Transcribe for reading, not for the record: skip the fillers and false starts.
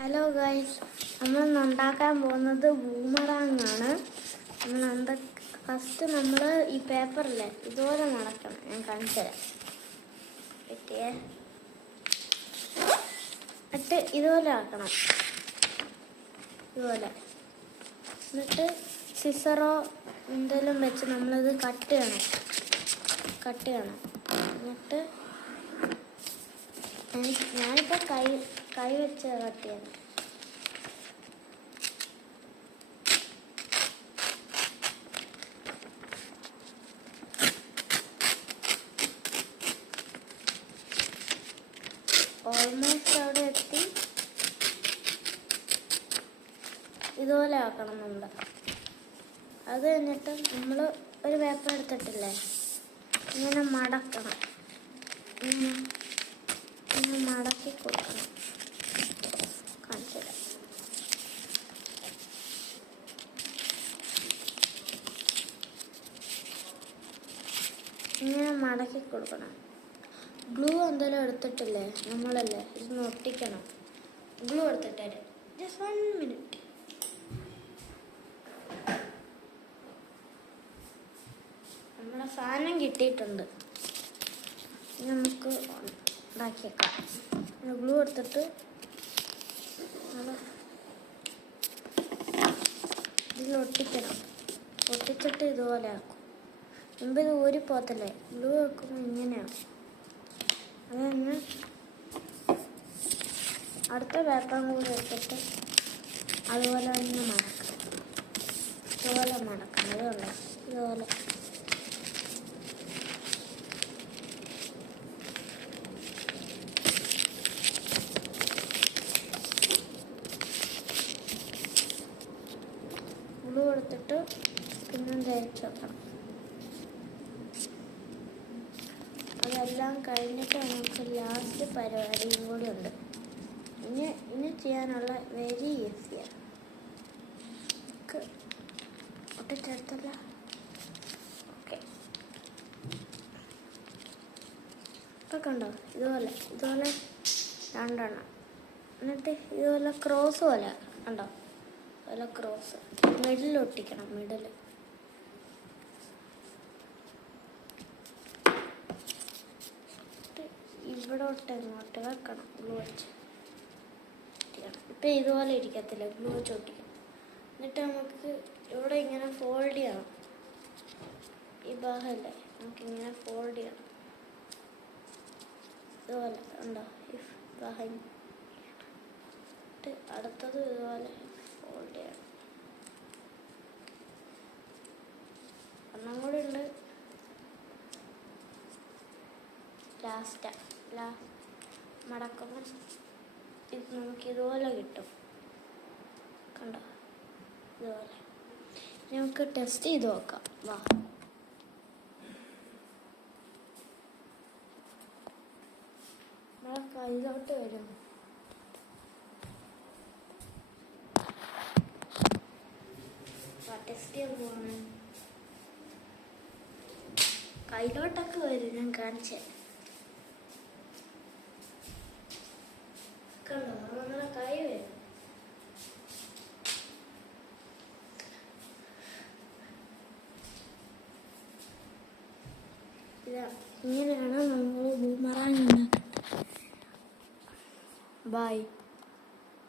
Hello guys, നമ്മൾ ഉണ്ടാക്കാൻ പോകുന്നത് ബൂമറാങ് ആണ്. ഫസ്റ്റ് നമ്മൾ ഈ പേപ്പറിലെ ഇതുപോലെ മടക്കണം. ഞാൻ കാണിച്ചു തരാം. എന്നിട്ട് ഇതുപോലെ ആക്കണം, ഇതുപോലെ. എന്നിട്ട് സിസറോ എന്തെങ്കിലും വെച്ച് നമ്മളിത് കട്ട് ചെയ്യണം. എന്നിട്ട് ഞാനിപ്പോൾ കൈ വെച്ച് കട്ട് ചെയ്യണം. ഓൾമോസ്റ്റ് അവിടെ എത്തി. ഇതുപോലെ ആക്കണം നമ്മൾ. അത് കഴിഞ്ഞിട്ട് നമ്മൾ ഒരു പേപ്പർ എടുത്തിട്ടില്ലേ, ഇങ്ങനെ മടക്കണം. ഇങ്ങനെ മടക്കി കൊടുക്കണം. കാണിച്ചില്ല. ഇങ്ങനെ മടക്കി കൊടുക്കണം. ഗ്ലൂ എന്തെങ്കിലും എടുത്തിട്ടില്ലേ, നമ്മളല്ലേ ഇതൊന്ന് ഒട്ടിക്കണം. ഗ്ലൂ എടുത്തിട്ടേ, ജസ്റ്റ് 1 മിനിറ്റ്. നമ്മുടെ സാധനം കിട്ടിയിട്ടുണ്ട്. നമുക്ക് ഉണ്ടാക്കിയേക്കാം. ഗ്ലൂ എടുത്തിട്ട് ഇതിൽ ഒട്ടിക്കണം. ഒട്ടിച്ചിട്ട് ഇതുപോലെ ആക്കും. മുമ്പ് ഇത് ഊരിപ്പോകത്തില്ലേ, ഗ്ലൂ വെക്കുമ്പോൾ ഇങ്ങനെയാണ്. അത് കഴിഞ്ഞ് അടുത്ത പേപ്പറും കൂടി എടുത്തിട്ട് അതുപോലെ തന്നെ മടക്കണം. ഇതുപോലെ മടക്കണം. ഇതുണ്ട്, ഇതുപോലെ. ഗ്ലൂ എടുത്തിട്ട് പിന്നെ ധരിച്ച് വെക്കണം. അതെല്ലാം കഴിഞ്ഞിട്ട് നമുക്ക് ലാസ്റ്റ് പരിപാടിയും കൂടി ഉണ്ട്. ഇനി ചെയ്യാനുള്ള വെരി ഈസിയാണ്. ഒട്ടിച്ചെടുത്തല്ല. ഓക്കെ, ഇപ്പം കണ്ടോ, ഇതുപോലെ രണ്ടെണ്ണം. എന്നിട്ട് ഇതുപോലെ ക്രോസ് പോലെ കണ്ടോ, അതുപോലെ ക്രോസ് മിഡിൽ ഒട്ടിക്കണം. ഇവിടോട്ട് ഇങ്ങോട്ട് വെക്കണം. ഗ്ലൂ വെച്ച് ഒട്ടിക്കണം. ഇപ്പം ഇതുപോലെ ഇരിക്കത്തില്ല, ഗ്ലൂ വെച്ച് ഒട്ടിക്കണം. എന്നിട്ട് നമുക്ക് ഇവിടെ ഇങ്ങനെ ഫോൾഡ് ചെയ്യണം. ഈ ഭാഗമല്ലേ, നമുക്കിങ്ങനെ ഫോൾഡ് ചെയ്യണം. ഇതുപോലെ ഉണ്ടോ, ഈ ഭാഗം. അടുത്തത് ഇതുപോലെ ഫോൾഡ് ചെയ്യണം. ഒന്നും കൂടി ഉണ്ട്. ലാസ്റ്റ് മടക്കുമ്പോൾ ഇത് നമുക്ക് ഇതുപോലെ കിട്ടും. കണ്ടോ, ഇതുപോലെ. നമുക്ക് ടെസ്റ്റ് ചെയ്ത് നോക്കാം. വാ, നമ്മളെ കയ്യിലോട്ട് വരും. ടെസ്റ്റ് ചെയ്യാൻ പോവാണ്. കയ്യിലോട്ടൊക്കെ വരും. ഞാൻ കാണിച്ചേ. കണ്ടോ, നമ്മളെ കൈ വരും. ഇങ്ങനെയാണ് നമ്മൾ ബൂമറാങ് ഉണ്ടാക്കുന്നത്. ബൈ.